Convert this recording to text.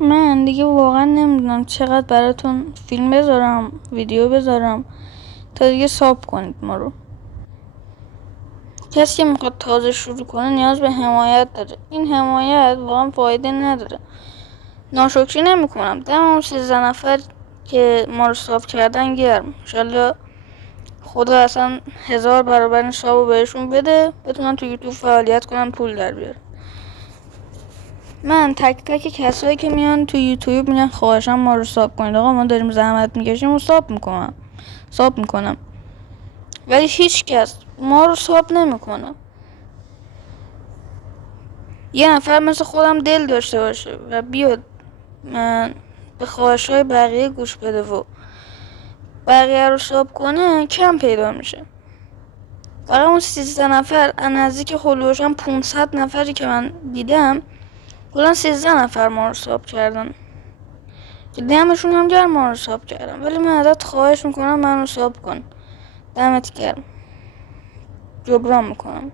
من دیگه واقعا نمیدونم چقدر براتون فیلم بذارم، ویدیو بذارم تا دیگه ساب کنید ما رو. کسی که میخواد تازه شروع کنه نیاز به حمایت داره. این حمایت واقعا فایده نداره. ناشکری نمیکنم دم اون 13 نفر که ما رو ساب کردن گرم. انشالله خدا اصلا 1000 برابر این سابو بهشون بده، بتونن تو یوتیوب فعالیت کنن، پول در بیارن. من تک تک کسایی که میان تو یوتیوب میگن خواهشم ما رو ساب کنید، آقا ما داریم زحمت میکشیم و ساب میکنم ولی هیچ کس ما رو ساب نمیکنه. یه نفر مثل خودم دل داشته باشه و بیاد من به خواهش های بقیه گوش بده و بقیه رو ساب کنه کم پیدا میشه. فقط اون 13 نفر نزدیک خلوشم 500 نفری که من دیدم کلا 13 نفر ما رو ساب کردن که دمشون هم گرم ما رو ساب کردن. ولی من ازت خواهش میکنم من رو ساب کن، دمت گرم، جبران میکنم.